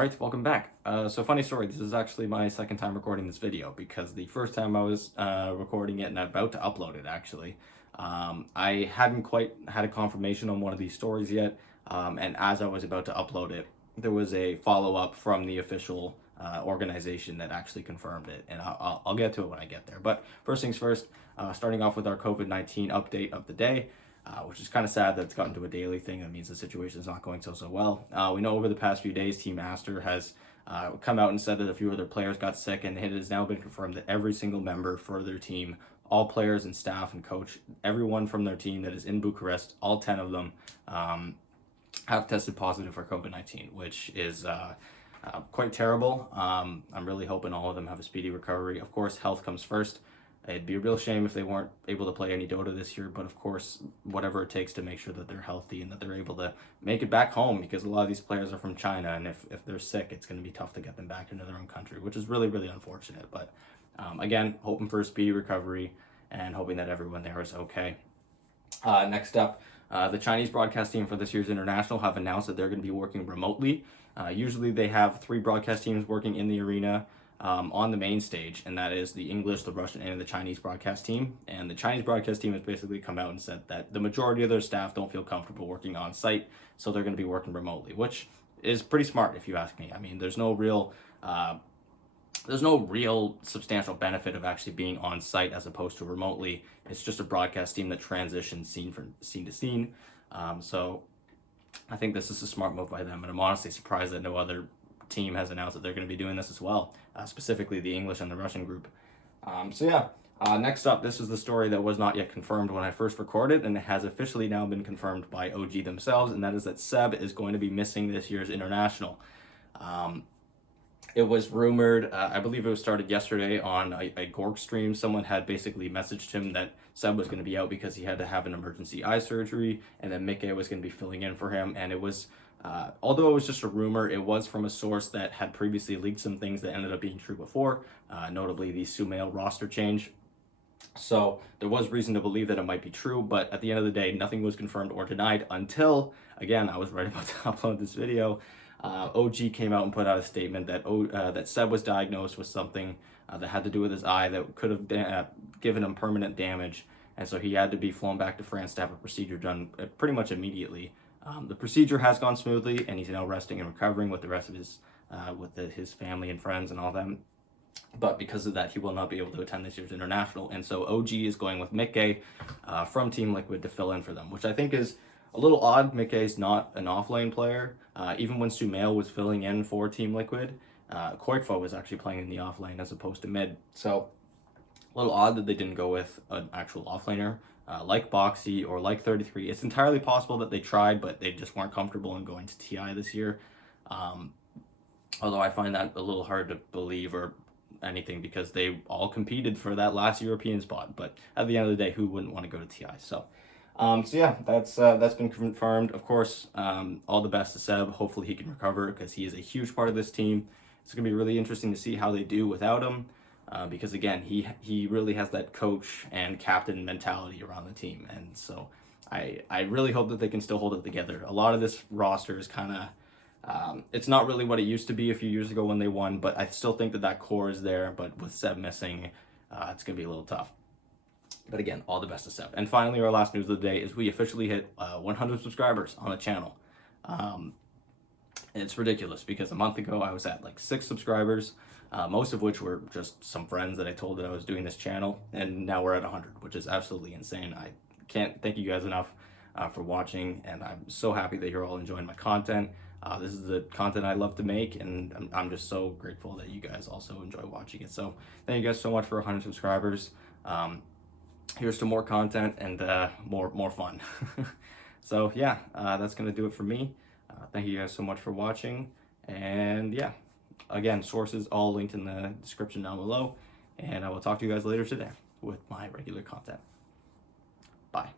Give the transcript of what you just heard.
Alright, welcome back. So funny story, this is actually my second time recording this video because the first time I was recording it and about to upload it actually, I hadn't quite had a confirmation on one of these stories yet, and as I was about to upload it, there was a follow-up from the official organization that actually confirmed it, and I'll get to it when I get there. But first things first, starting off with our COVID-19 update of the day. Which is kind of sad that it's gotten to a daily thing. That means the situation is not going so well. We know over the past few days, Team Aster has come out and said that a few of their players got sick, and it has now been confirmed that every single member for their team, all players and staff and coach, everyone from their team that is in Bucharest, all 10 of them, have tested positive for COVID-19, which is quite terrible. I'm really hoping all of them have a speedy recovery. Of course, health comes first. It'd be a real shame if they weren't able to play any Dota this year, but of course, whatever it takes to make sure that they're healthy and that they're able to make it back home, because a lot of these players are from China, and if they're sick, it's going to be tough to get them back into their own country, which is really, really unfortunate. But again, hoping for a speedy recovery and hoping that everyone there is okay. Next up, the Chinese broadcast team for this year's International have announced that they're going to be working remotely. Usually they have 3 broadcast teams working in the arena on the main stage, and that is the English, the Russian, and the Chinese broadcast team. And the Chinese broadcast team has basically come out and said that the majority of their staff don't feel comfortable working on site, so they're going to be working remotely, which is pretty smart if you ask me. I mean, there's no real substantial benefit of actually being on site as opposed to remotely. It's just a broadcast team that transitions scene from scene to scene. So I think this is a smart move by them, and I'm honestly surprised that no other team has announced that they're going to be doing this as well, specifically the English and the Russian group. Next up, this is the story that was not yet confirmed when I first recorded, and it has officially now been confirmed by OG themselves, and that is that Seb is going to be missing this year's International. It was rumored, I believe it was started yesterday on a Gork stream. Someone had basically messaged him that Seb was going to be out because he had to have an emergency eye surgery, and then Mickey was going to be filling in for him. And it was, although it was just a rumor, it was from a source that had previously leaked some things that ended up being true before, notably the Sumail roster change. So there was reason to believe that it might be true, but at the end of the day, nothing was confirmed or denied until, again, I was right about to upload this video. OG came out and put out a statement that that Seb was diagnosed with something that had to do with his eye that could have given him permanent damage, and so he had to be flown back to France to have a procedure done pretty much immediately. The procedure has gone smoothly, and he's now resting and recovering with the rest of his his family and friends and all them. But because of that, he will not be able to attend this year's International, and so OG is going with Mickey from Team Liquid to fill in for them, which I think is a little odd. Mickey's not an offlane player. Even when Sumail was filling in for Team Liquid, Koikfo was actually playing in the offlane as opposed to mid. So a little odd that they didn't go with an actual offlaner like Boxy or like 33. It's entirely possible that they tried, but they just weren't comfortable in going to TI this year. Although I find that a little hard to believe or anything, because they all competed for that last European spot. But at the end of the day, who wouldn't want to go to TI? So yeah, that's been confirmed. Of course, all the best to Seb. Hopefully he can recover, because he is a huge part of this team. It's going to be really interesting to see how they do without him, because again, he really has that coach and captain mentality around the team, and so I really hope that they can still hold it together. A lot of this roster is kind of it's not really what it used to be a few years ago when they won, but I still think that core is there. But with Seb missing, it's going to be a little tough. But again, all the best to Seb. And finally, our last news of the day is we officially hit 100 subscribers on the channel. And it's ridiculous, because a month ago I was at like 6 subscribers, most of which were just some friends that I told that I was doing this channel. And now we're at 100, which is absolutely insane. I can't thank you guys enough for watching, and I'm so happy that you're all enjoying my content. This is the content I love to make, and I'm just so grateful that you guys also enjoy watching it. So thank you guys so much for 100 subscribers. Here's to more content and more fun. So yeah, that's gonna do it for me. Thank you guys so much for watching, and yeah, again, sources all linked in the description down below, and I will talk to you guys later today with my regular content. Bye.